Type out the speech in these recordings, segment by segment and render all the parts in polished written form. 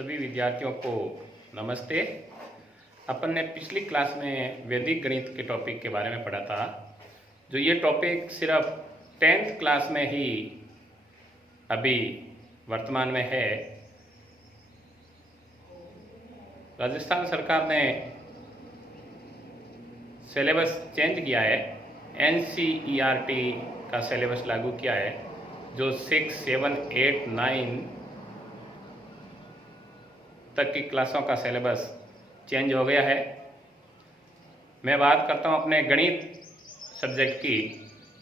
सभी विद्यार्थियों को नमस्ते। अपन ने पिछली क्लास में वैदिक गणित के टॉपिक के बारे में पढ़ा था। जो ये टॉपिक सिर्फ 10th क्लास में ही अभी वर्तमान में है। राजस्थान सरकार ने सिलेबस चेंज किया है, NCERT का सिलेबस लागू किया है, जो 6, 7, 8, 9 तक की क्लासों का सिलेबस चेंज हो गया है। मैं बात करता हूँ अपने गणित सब्जेक्ट की।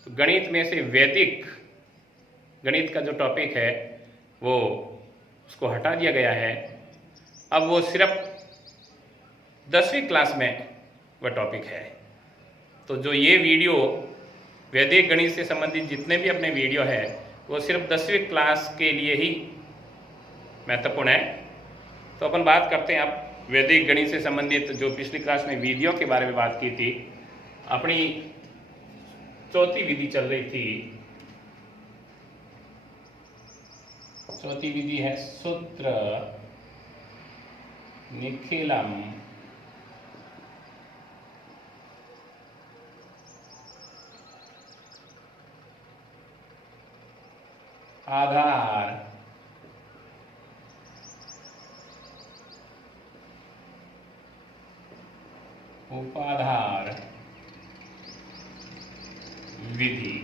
तो गणित में से वैदिक गणित का जो टॉपिक है वो उसको हटा दिया गया है। अब वो सिर्फ 10वीं क्लास में वह टॉपिक है। तो जो ये वीडियो वैदिक गणित से संबंधित जितने भी अपने वीडियो है वो सिर्फ 10वीं क्लास के लिए ही महत्वपूर्ण है। तो अपन बात करते हैं अब वैदिक गणित से संबंधित जो पिछली क्लास में विधियों के बारे में बात की थी। अपनी चौथी विधि चल रही थी। चौथी विधि है सूत्र निखिलम आधार उपाधार विधि।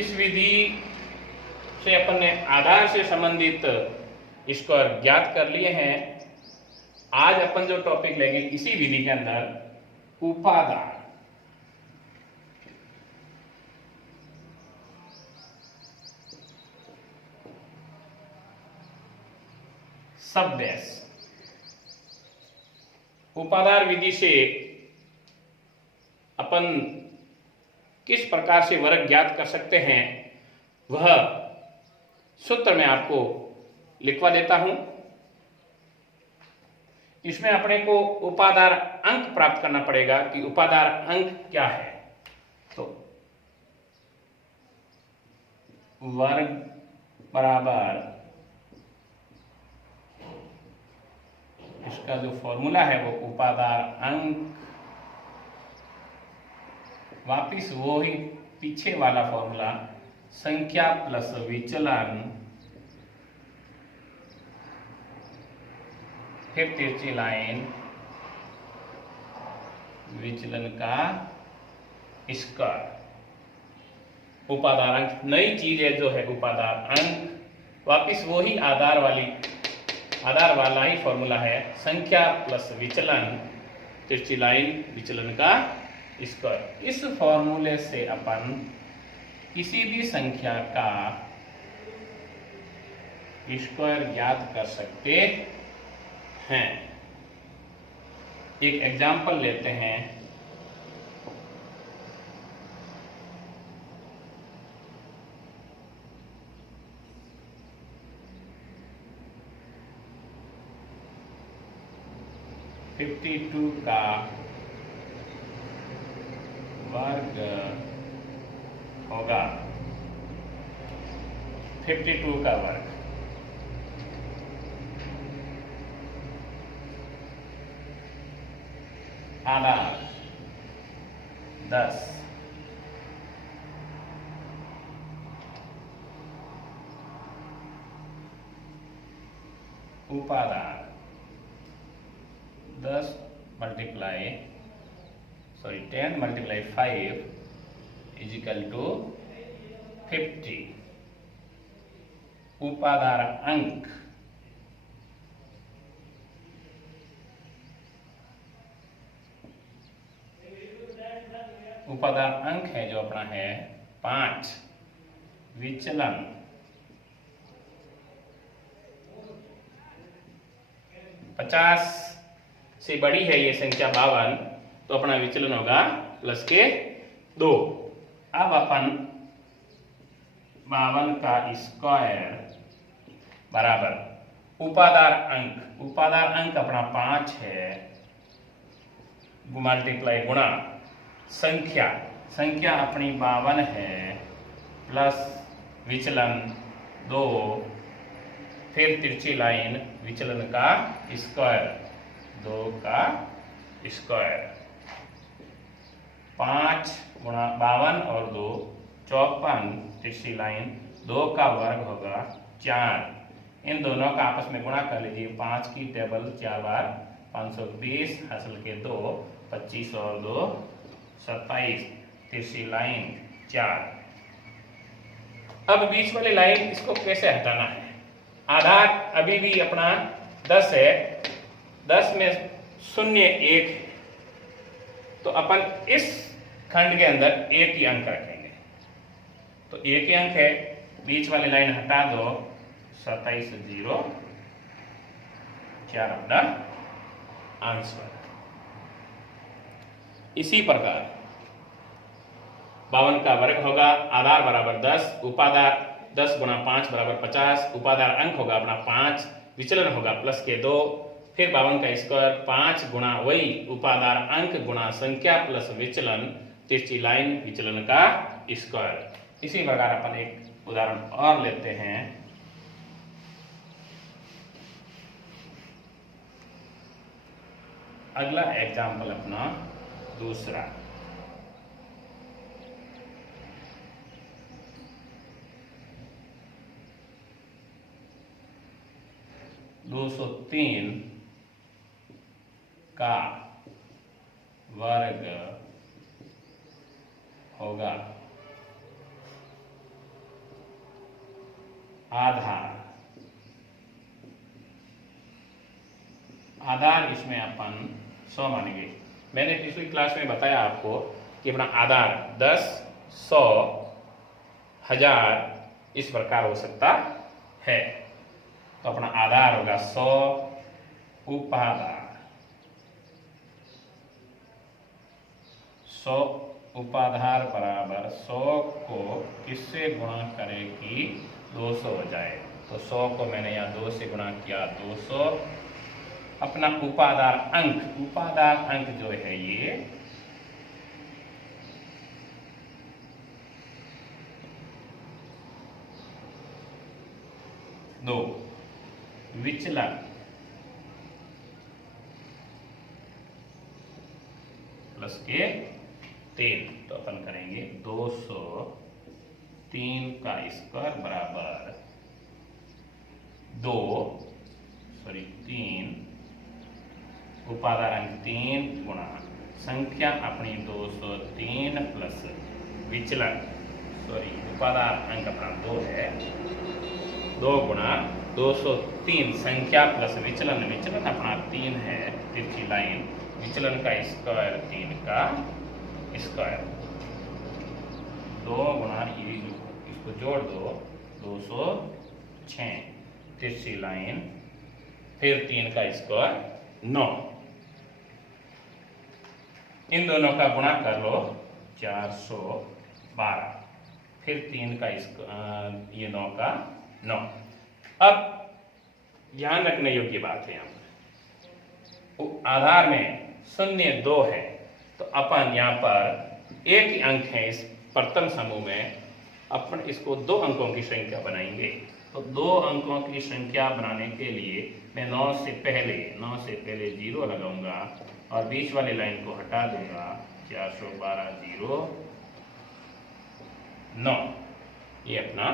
इस विधि से अपन ने आधार से संबंधित स्क्वायर ज्ञात कर लिए हैं। आज अपन जो टॉपिक लेंगे इसी विधि के अंदर उपादान। सब बेस उपादान विधि से अपन किस प्रकार से वर्ग ज्ञात कर सकते हैं वह सूत्र में आपको लिखवा देता हूं। इसमें अपने को उपादान अंक प्राप्त करना पड़ेगा कि उपादान अंक क्या है। तो वर्ग बराबर इसका जो फॉर्मूला है वो उपादान अंक, वापिस वो ही पीछे वाला फॉर्मूला, संख्या प्लस विचलन, फिर तिरछी लाइन, विचलन का स्क्वायर। उपादान अंक नई चीज है जो है उपादान अंक, वापिस वो ही आधार वाला ही फॉर्मूला है, संख्या प्लस विचलन, तिरछी लाइन, विचलन का स्क्वायर। इस फॉर्मूले से अपन किसी भी संख्या का स्क्वायर ज्ञात कर सकते हैं। एक एग्जाम्पल लेते हैं। (52) का वर्ग होगा 52 का वर्ग। आधार 10, उपादान 10 मल्टीप्लाई 5 इज इक्वल टू 50। उपादान अंक है जो अपना है 5। विचलन 50 से बड़ी है ये संख्या 52, तो अपना विचलन होगा प्लस के 2। अब अपन 52 का स्क्वायर बराबर उपादान अंक अपना 5 है, मल्टीप्लाई गुणा संख्या अपनी 52 है प्लस विचलन 2, फिर तिरछी लाइन विचलन का स्क्वायर, 2 का स्क्वायर, 5 गुणा 52 और 2 54, तिरछी लाइन 2 का वर्ग होगा 4। इन दोनों का आपस में गुणा कर लीजिए, 5 की टेबल 4 बार 520, हासिल के 2, 25 और 2 27, तिरछी लाइन 4। अब बीच वाली लाइन इसको कैसे हटाना है? आधार अभी भी अपना 10 है, 10 में 0 1 है, तो अपन इस खंड के अंदर एक ही अंक रखेंगे, तो एक ही अंक है, बीच वाली लाइन हटा दो, 27 0 4 अपना आंसर। इसी प्रकार 52 का वर्ग होगा, आधार बराबर 10, उपाधार 10 गुणा 5 बराबर 50, उपाधार अंक होगा अपना 5, विचलन होगा प्लस के 2, फिर 52 का स्क्वायर 5 गुणा वही उपाधार अंक गुणा संख्या प्लस विचलन, तिरछी लाइन विचलन का स्क्वायर। इसी प्रकार अपन एक उदाहरण और लेते हैं। अगला एग्जाम्पल अपना दूसरा, दो 203 का वर्ग होगा, आधार इसमें अपन 100 मानेंगे। मैंने पिछली क्लास में बताया आपको कि अपना आधार 10, 100, 1000 इस प्रकार हो सकता है, तो अपना आधार होगा 100, उपाधार 100 उपाधार बराबर 100 को किससे गुणा करें कि 200 हो जाए, तो 100 को मैंने यहाँ 2 से गुणा किया, 200। अपना उपाधार अंक जो है ये 2, विचलन प्लस के 3, तो अपन करेंगे 203 का स्क्वायर बराबर 3 उपाधार अंक 3 गुणा संख्या अपनी 203 प्लस विचलन उपाधार अंक अपना 2 है, 2 गुणा 203 संख्या प्लस विचलन अपना 3 है, तिरछी लाइन विचलन का स्क्वायर 3 का स्क्वायर, 2 गुणा ये इसको जोड़ दो 206, तिरछी लाइन फिर 3 का स्क्वायर 9, इन दोनों का गुणा कर लो 412, फिर 3 का ये 9 का 9। अब ध्यान रखने योग्य बात है, यहाँ पर आधार में 0 2 है, तो अपन यहाँ पर एक ही अंक है इस प्रथम समूह में, अपन इसको 2 अंकों की संख्या बनाएंगे। तो 2 अंकों की संख्या बनाने के लिए मैं 9 से पहले 0 लगाऊंगा और बीच वाली लाइन को हटा दूंगा, 412 0 9, ये अपना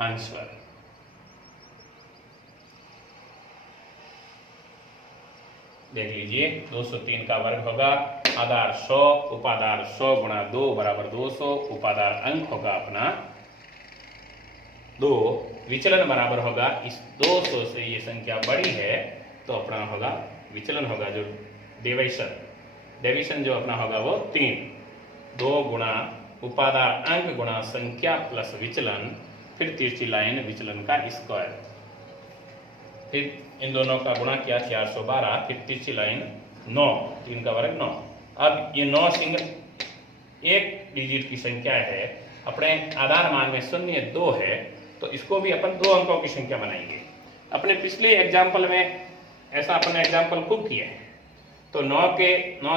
आंसर। देख लीजिए 203 का वर्ग होगा, आधार 100, उपाधार 100 गुणा 2 बराबर 200, उपाधार अंक होगा अपना 2, विचलन बराबर होगा इस 200 से ये संख्या बड़ी है तो अपना होगा विचलन होगा जो डेविएशन जो अपना होगा वो 3, 2 गुणा उपाधार अंक गुणा संख्या प्लस विचलन, फिर तिरछी लाइन विचलन का स्क्वायर, फिर इन दोनों का गुणा किया 412, फिर तिरछी लाइन 9, 3 का वर्ग 9। अब ये 9 सिंगल एक डिजिट की संख्या है, अपने आधार मान में 0 2 है, तो इसको भी अपन 2 अंकों की संख्या बनाएंगे। अपने पिछले एग्जाम्पल में ऐसा अपन एग्जाम्पल खूब किया है, तो 9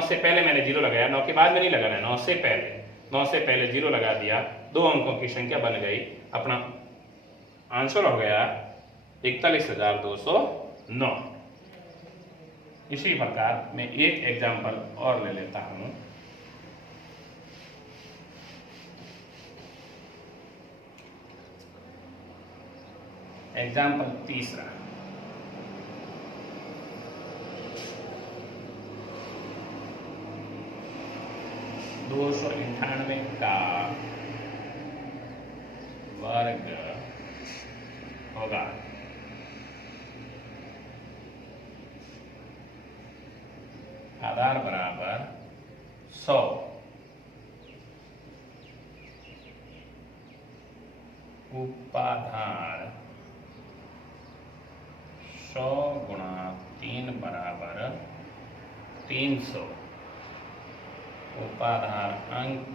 से पहले मैंने 0 लगाया, 9 के बाद में नहीं लगाना, 9 से पहले 0 लगा दिया, 2 अंकों की संख्या बन गई। अपना आंसर हो गया 41,209। इसी प्रकार मैं एक एग्जाम्पल और ले लेता हूं। एग्जाम्पल तीसरा, दो सौ 98 का वर्ग होगा आधार बराबर 100, उपाधार 100 गुणा 3 बराबर 300, उपाधार अंक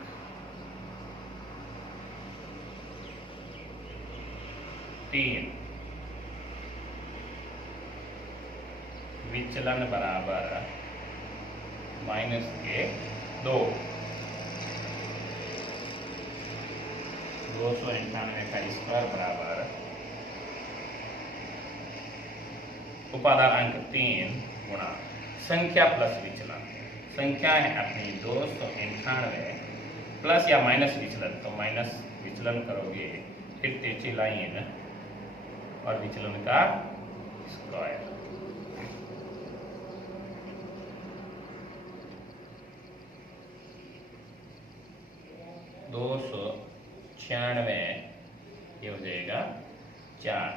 3, विचलन बराबर -2। 298 का स्क्वायर बराबर उपादान अंक 3 गुणा संख्या प्लस विचलन। संख्या है अपनी 298 प्लस या माइनस विचलन, तो माइनस विचलन करोगे, फिर तिरछी लाइन और विचलन का स्क्वायर। दो 96 ये हो जाएगा 4,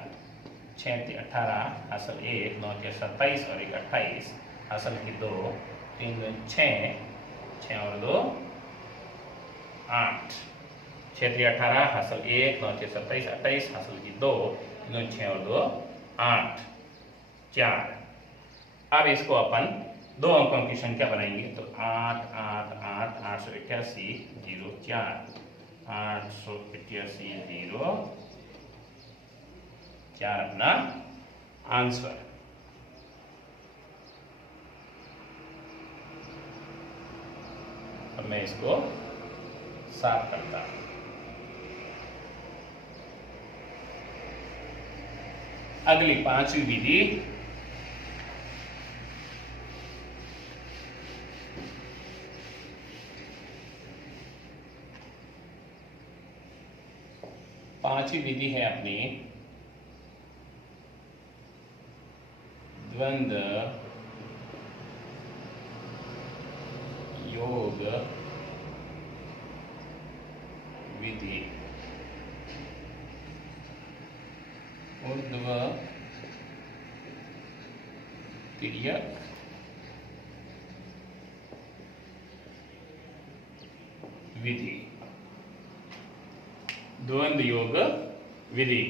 6 18 हासिल 1, 9 के 27 और 1 28 हासिल की 2, 3 6, 6 और 2 8, 6 18 हासिल 1, 9 के 27 28 हासिल की 2, 3 6 और 2 8 4। अब इसको अपन दो अंकों की संख्या बनाएंगे, तो 8 8 8 881 0 4, 881 0 4 अपना आंसर। अब मैं इसको साफ करता हूं। अगली पांचवी विधि, पांचवी विधि है अपनी द्वंद्व योग विधि। ऊर्ध्व तिर्यक विधि, द्वंद्व योग विधि।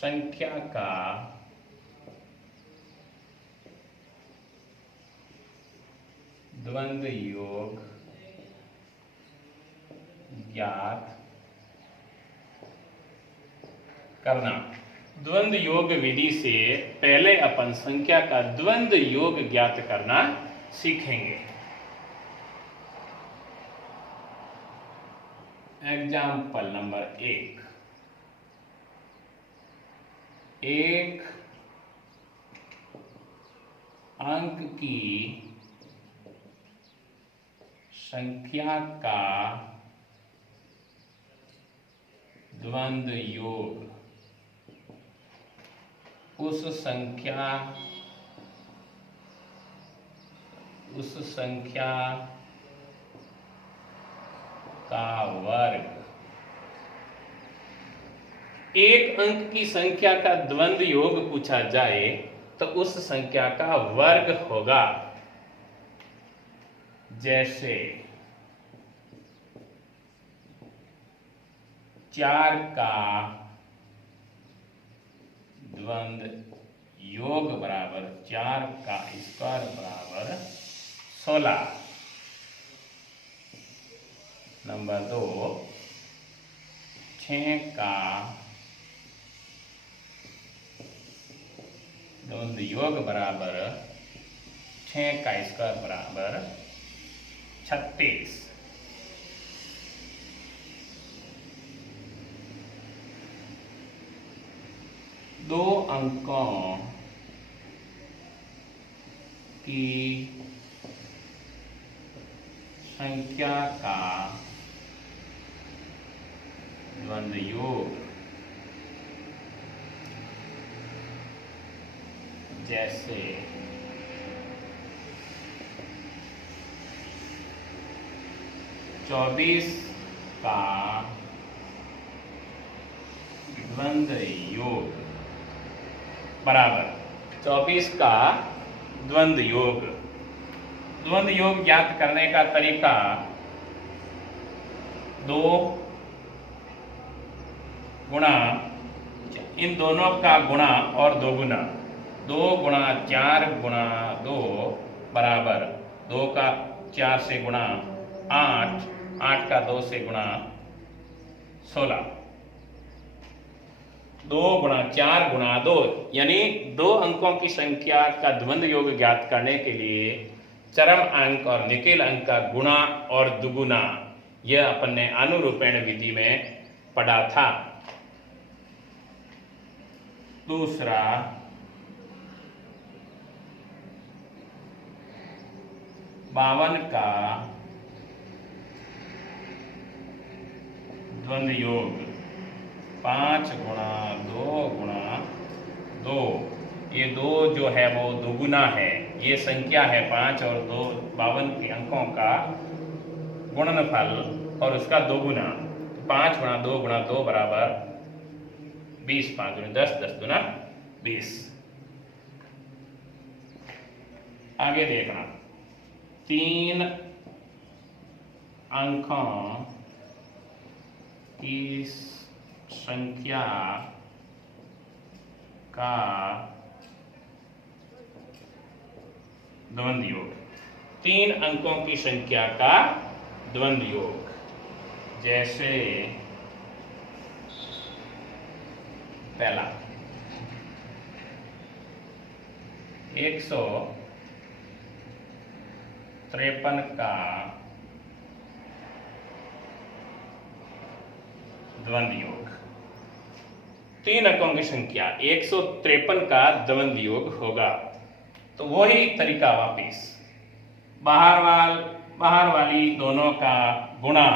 संख्या का द्वंद्व योग ज्ञात करना। द्वंद्व योग विधि से पहले अपन संख्या का द्वंद्व योग ज्ञात करना सीखेंगे। एग्जाम्पल नंबर 1, एक अंक की संख्या का द्वंद्व योग उस संख्या का वर्ग। एक अंक की संख्या का द्वंद्व योग पूछा जाए तो उस संख्या का वर्ग होगा। जैसे 4 का द्वंद्व योग बराबर 4 का स्क्वायर बराबर 16। नंबर 2, 6 का द्वंद्व योग बराबर 6 का स्क्वायर बराबर 36। दो अंकों की संख्या का द्वंद्व योग, जैसे 24 का द्वंद्व योग बराबर 24 का द्वंद्व योग। द्वंद्व योग ज्ञात करने का तरीका, दो गुणा इन दोनों का गुणा और दो गुना, 2 गुणा 4 गुणा 2 बराबर 2 का 4 से गुणा 8, 8 का 2 से गुणा 16, 2 गुणा 4 गुणा 2, यानी दो अंकों की संख्या का द्वंद्व योग ज्ञात करने के लिए चरम अंक और निकेल अंक का गुणा और दुगुना, यह अपन ने अनुरूपेण विधि में पढ़ा था। दूसरा, बावन का द्वंद्व योग 5 गुणा 2 गुणा 2, ये 2 जो है वो दुगुना है, ये संख्या है 5 और 2 52 के अंकों का गुणनफल और उसका दोगुना, 5 गुणा 2 गुणा 2 बराबर 20, 5 गुना 10, 10 गुना 20। आगे देखना, 3 अंकों की संख्या का द्वंद्व योग, 3 अंकों की संख्या का द्वंद्व योग, जैसे पहला 153 का द्वंद्व योग, 3 अंकों की संख्या 153 का द्वंद्व योग होगा। तो वही तरीका वापिस, बाहर वाली दोनों का गुणा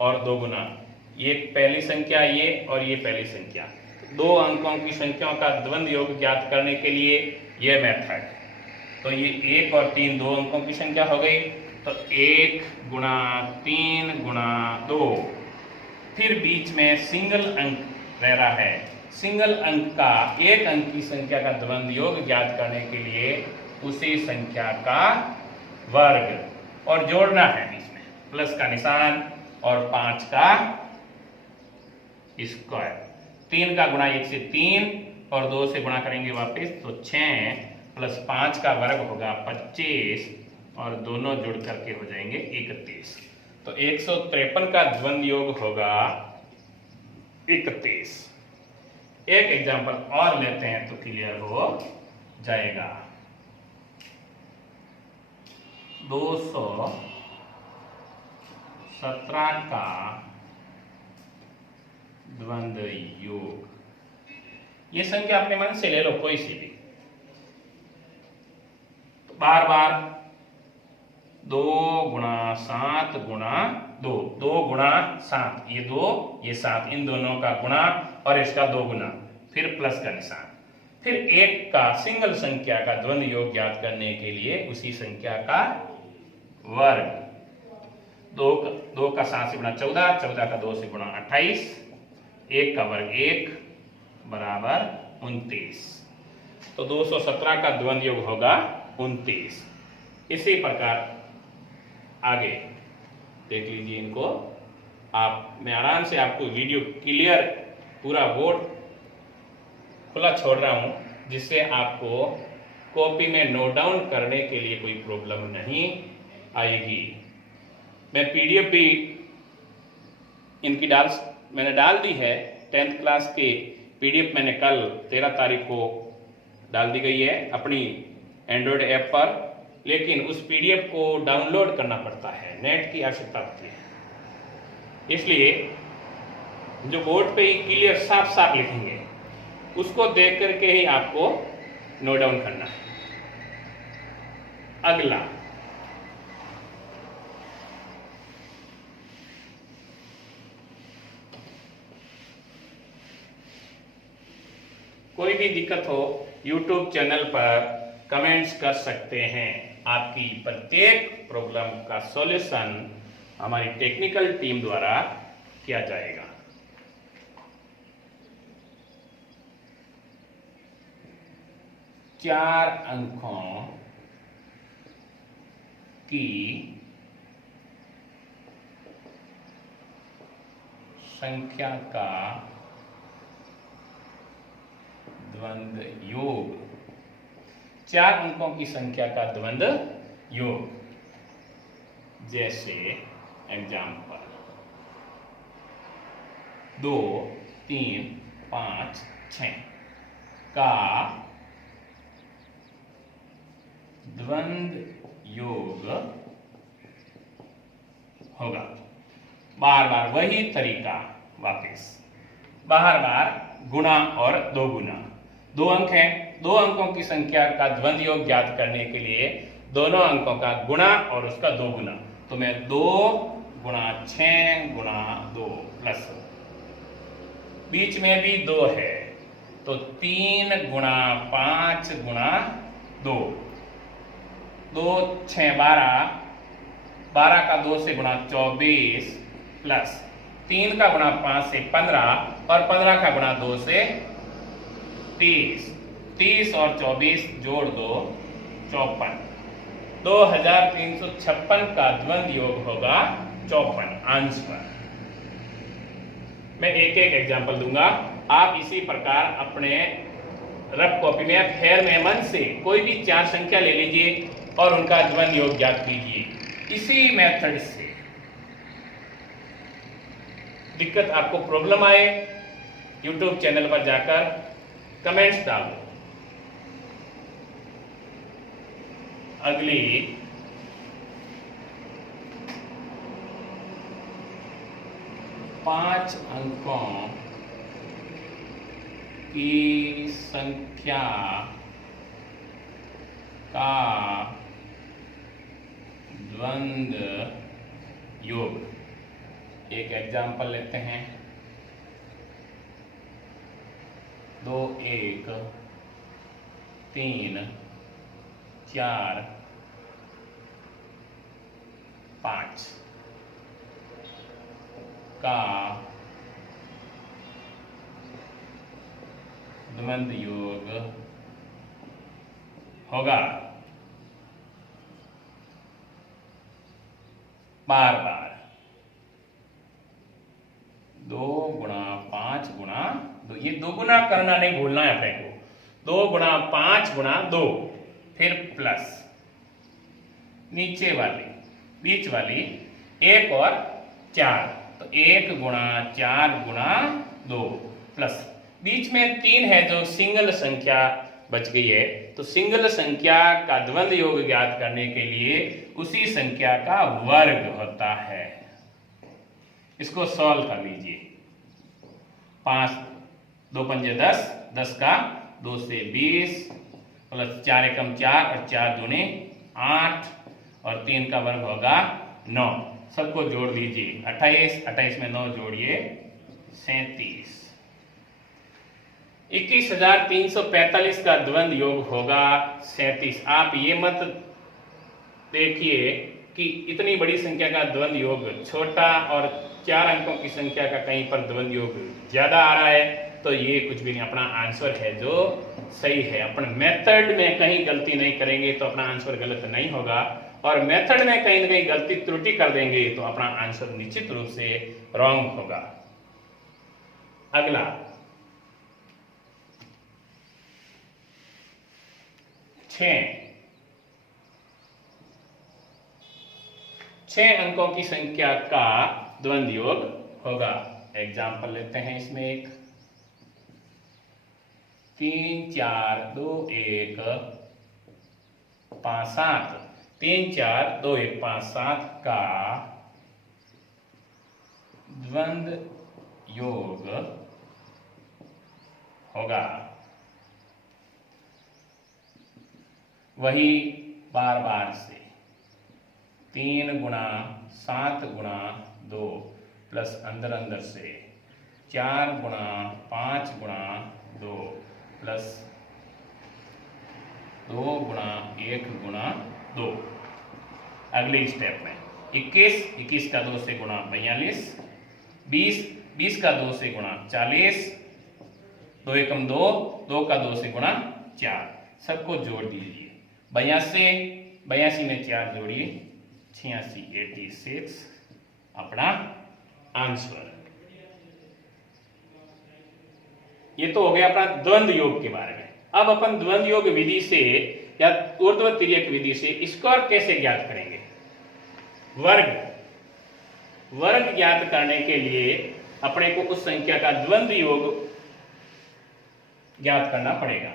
और दो गुना, ये पहली संख्या ये और ये पहली संख्या, दो अंकों की संख्याओं का द्वंद्व योग ज्ञात करने के लिए यह मेथड। तो ये 1 और 3 दो अंकों की संख्या हो गई, तो 1 गुणा 3 गुणा 2, फिर बीच में सिंगल अंक रह रहा है, सिंगल अंक का एक अंक की संख्या का द्वंद्व योग ज्ञात करने के लिए उसी संख्या का वर्ग और जोड़ना है, बीच में प्लस का निशान और 5 का स्क्वायर, 3 का गुणा 1 से 3 और 2 से गुणा करेंगे वापस, तो 6 प्लस 5 का वर्ग होगा 25 और दोनों जुड़ करके हो जाएंगे 31। तो 153 का द्वंद्व योग होगा 31। एक एग्जांपल और लेते हैं तो क्लियर हो जाएगा। 217 का द्वंद्व योग, ये संख्या अपने मन से ले लो कोई सी भी, तो बार बार 2 गुणा 7 गुणा 2, 2 गुणा 7, ये 2 ये 7, इन दोनों का गुणा और इसका 2 गुना, फिर प्लस का निशान, फिर एक का सिंगल संख्या का द्वंद्व योग ज्ञात करने के लिए उसी संख्या का वर्ग, 2 का 7 से गुणा 14, 14 का 2 से गुणा 28, 1 का वर्ग 1 बराबर 29। तो 217 का द्वंद्व योग होगा 29। इसी प्रकार आगे देख लीजिए इनको आप, मैं आराम से आपको वीडियो क्लियर पूरा बोर्ड खुला छोड़ रहा हूं, जिससे आपको कॉपी में नोट डाउन करने के लिए कोई प्रॉब्लम नहीं आएगी। मैं पीडीएफ भी इनकी मैंने डाल दी है, 10th क्लास के पीडीएफ मैंने कल 13 तारीख को डाल दी गई है अपनी एंड्रॉयड ऐप पर, लेकिन उस पीडीएफ को डाउनलोड करना पड़ता है, नेट की आवश्यकता होती है। इसलिए जो बोर्ड पे ही क्लियर साफ साफ लिखेंगे, उसको देख करके ही आपको नोट डाउन करना है। अगला, कोई भी दिक्कत हो YouTube चैनल पर कमेंट्स कर सकते हैं। आपकी प्रत्येक प्रॉब्लम का सॉल्यूशन हमारी टेक्निकल टीम द्वारा किया जाएगा। चार अंकों की संख्या का द्वंद्व योग। 4 अंकों की संख्या का द्वंद्व योग, जैसे एग्जाम्पल 2, 3, 5, 6 का द्वंद्व योग होगा। बार बार वही तरीका, वापस बार बार गुणा और दो गुना। 2 अंक हैं, 2 अंकों की संख्या का द्वंद्व योग ज्ञात करने के लिए दोनों अंकों का गुणा और उसका 2 गुना। तो मैं 2 गुणा 6 गुणा 2 प्लस, बीच में भी 2 है तो 3 गुणा 5 गुणा 2, 2 6 12, 12 का 2 से गुणा 24 प्लस 3 का गुणा 5 से 15 और 15 का गुणा 2 से 30। 30 और 24 जोड़ दो 54। 2356 का द्वंद्व योग होगा 54 आंसर। मैं एक एक एग्जाम्पल दूंगा, आप इसी प्रकार अपने रफ कॉपी में या फेयर में मन से कोई भी 4 संख्या ले लीजिए और उनका द्वंद्व योग ज्ञात कीजिए। इसी मेथड से दिक्कत आपको प्रॉब्लम आए, YouTube चैनल पर जाकर कमेंट्स डालो। अगली पांच अंकों की संख्या का द्वंद्व योग। एक एग्जाम्पल लेते हैं, 2 1 3 4 5 का द्वंद्व योग होगा। बार बार 2 गुणा 5 गुणा 2, ये 2 गुना करना नहीं भूलना है अपने को। 2 गुणा 5 गुणा 2, फिर प्लस नीचे वाली बीच वाली 1 और 4, तो 1 गुणा 4 गुणा 2 प्लस बीच में 3 है जो सिंगल संख्या बच गई है। तो सिंगल संख्या का द्वंद्व योग ज्ञात करने के लिए उसी संख्या का वर्ग होता है। इसको सॉल्व कर लीजिए। 5 2 पंजे 10, 10 का 2 से 20 प्लस 4 एकम 4 और 4 दूने 8 और 3 का वर्ग होगा 9। सबको जोड़ दीजिए, 28, 28 में 9 जोड़िए 37। 21,345 का द्वंद्व योग होगा 37। आप ये मत देखिए कि इतनी बड़ी संख्या का द्वंद्व योग छोटा और 4 अंकों की संख्या का कहीं पर द्वंद्व योग ज्यादा आ रहा है, तो ये कुछ भी नहीं, अपना आंसर है जो सही है। अपने मेथड में कहीं गलती नहीं करेंगे तो अपना आंसर गलत नहीं होगा, और मेथड में कहीं ना कहीं गलती त्रुटि कर देंगे तो अपना आंसर निश्चित रूप से रॉन्ग होगा। अगला 6 अंकों की संख्या का द्वंद्व योग होगा। एग्जाम्पल लेते हैं इसमें एक 3 4 2 1 5 7, 3 4 2 1 5 7 का द्वंद्व योग होगा। वही बार बार से 3 गुणा 7 गुणा 2 प्लस अंदर अंदर से 4 गुणा 5 गुणा 2 प्लस 2 गुणा 1 गुणा 2। अगले स्टेप में 21 का 2 से गुणा 42, 20 का 2 से गुणा 40, 2 एकम 2, 2 का 2 से गुणा 4, सबको जोड़ दीजिए। 82 में 4 जोड़िए 86, 86 अपना आंसर। ये तो हो गया अपना द्वंद्व योग के बारे में। अब अपन द्वंद्व योग विधि से या ऊर्ध्व तिर्यक विधि से स्क्वायर कैसे ज्ञात करेंगे? वर्ग ज्ञात करने के लिए अपने को उस संख्या का द्वंद्व योग ज्ञात करना पड़ेगा।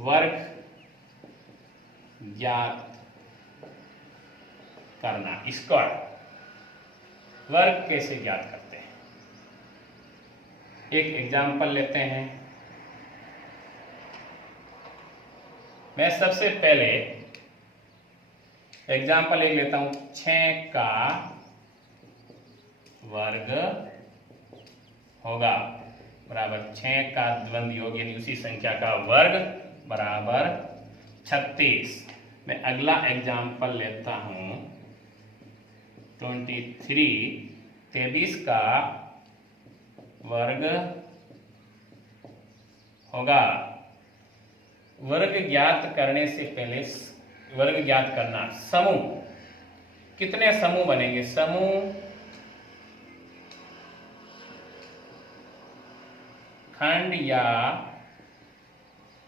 वर्ग ज्ञात करना, स्क्वायर वर्ग कैसे ज्ञात करते हैं? एक एग्जाम्पल लेते हैं। मैं सबसे पहले एग्जाम्पल एक लेता हूं, 6 का वर्ग होगा बराबर 6 का द्वंद्व योग यानी उसी संख्या का वर्ग बराबर 36। मैं अगला एग्जाम्पल लेता हूं 23 का वर्ग होगा। वर्ग ज्ञात करने से पहले वर्ग ज्ञात करना, समूह कितने समूह बनेंगे? समूह खंड या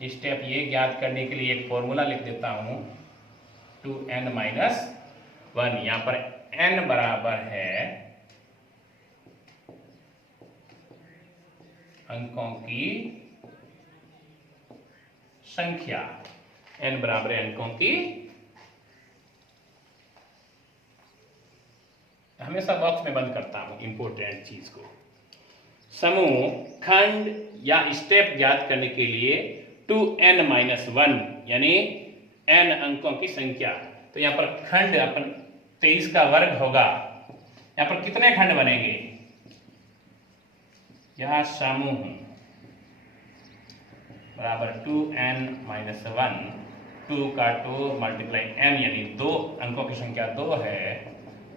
स्टेप ये ज्ञात करने के लिए एक फॉर्मूला लिख देता हूं 2n-1। यहां पर n बराबर है अंकों की संख्या, n बराबर है अंकों की। हमेशा बॉक्स में बंद करता हूं इंपोर्टेंट चीज को। समूह खंड या स्टेप ज्ञात करने के लिए 2n-1 यानी n अंकों की संख्या। तो यहां पर खंड अपन 23 का वर्ग होगा। यहां पर कितने खंड बनेंगे? यह समूह बराबर 2n-1, 2 का 2 मल्टीप्लाई n यानी 2 अंकों की संख्या 2 है,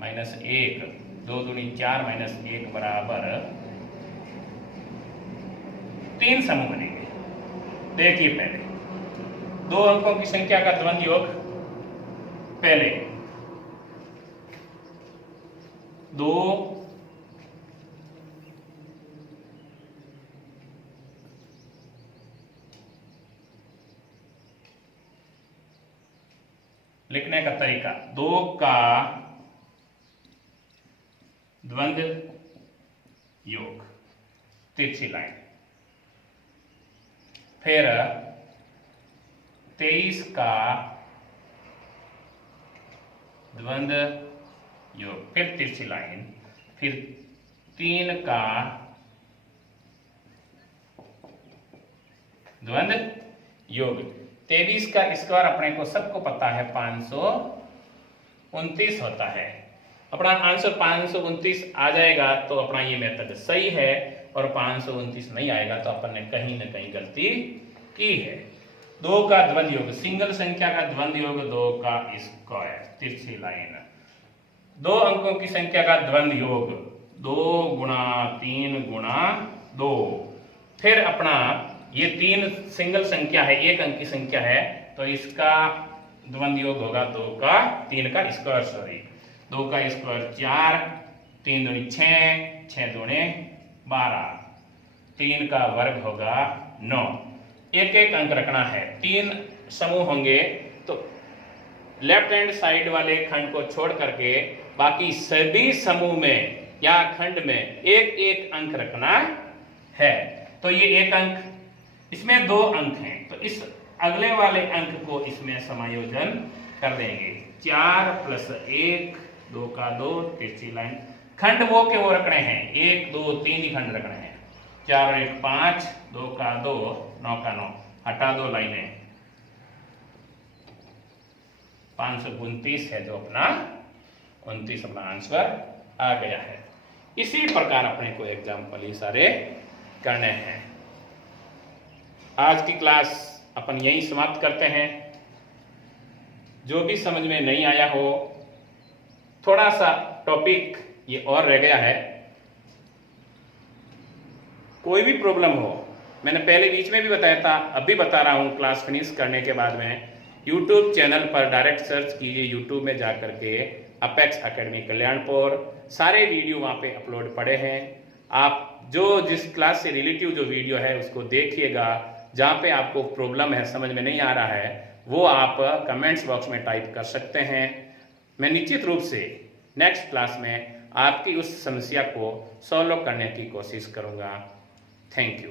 -1, 2 दूनी 4 -1 बराबर 3 समूह बनेंगे। देखिए पहले 2 अंकों की संख्या का द्वंद्व योग, पहले 2 लिखने का तरीका, 2 का द्वंद्व योग तिरछी लाइन, फिर 23 का द्वंद्व योग, फिर तिरछी लाइन, फिर 3 का द्वंद्व योग। 23 का स्क्वायर अपने को सबको पता है 529 होता है। अपना आंसर 529 आ जाएगा तो अपना ये मेथड सही है, और 529 नहीं आएगा तो अपन ने कहीं ना कहीं गलती की है। 2 का द्वंद्व योग, सिंगल संख्या का द्वंद्व योग 2 का स्क्वायर, तिरछी लाइन। 2 अंकों की संख्या का द्वंद्व योग 2 गुणा 3 गुणा 2। फिर अपना ये 3 सिंगल संख्या है, 1 अंक की संख्या है, तो इसका द्वंद्व योग होगा 2 का 3 का स्क्वायर, सॉरी 2 का स्क्वायर 4, 3 दूनी 6, 6 दूने 12, 3 का वर्ग होगा 9। एक एक अंक रखना है, 3 समूह होंगे तो लेफ्ट हैंड साइड वाले खंड को छोड़ करके बाकी सभी समूह में या खंड में एक एक अंक रखना है। तो ये एक अंक, इसमें 2 अंक हैं, तो इस अगले वाले अंक को इसमें समायोजन कर देंगे। 4 + 1, 2 का 2, तिरछी लाइन। खंड वो के वो रखने हैं, 1 2 3 ही खंड रखने हैं। 4 और 1 5, 2 का 2, 9 का 9, हटा दो लाइनें। 529 है जो अपना 29 अपना आंसर आ गया है। इसी प्रकार अपने को एग्जाम्पल ये सारे करने हैं। आज की क्लास अपन यही समाप्त करते हैं। जो भी समझ में नहीं आया हो, थोड़ा सा टॉपिक ये और रह गया है, कोई भी प्रॉब्लम हो, मैंने पहले बीच में भी बताया था, अभी बता रहा हूँ, क्लास फिनिश करने के बाद में YouTube चैनल पर डायरेक्ट सर्च कीजिए, YouTube में जा करके अपेक्स एकेडमी कल्याणपुर, सारे वीडियो वहाँ पे अपलोड पड़े हैं। आप जो जिस क्लास से रिलेटिव जो वीडियो है उसको देखिएगा। जहाँ पे आपको प्रॉब्लम है, समझ में नहीं आ रहा है, वो आप कमेंट्स बॉक्स में टाइप कर सकते हैं। मैं निश्चित रूप से नेक्स्ट क्लास में आपकी उस समस्या को सॉल्व करने की कोशिश करूँगा। Thank you.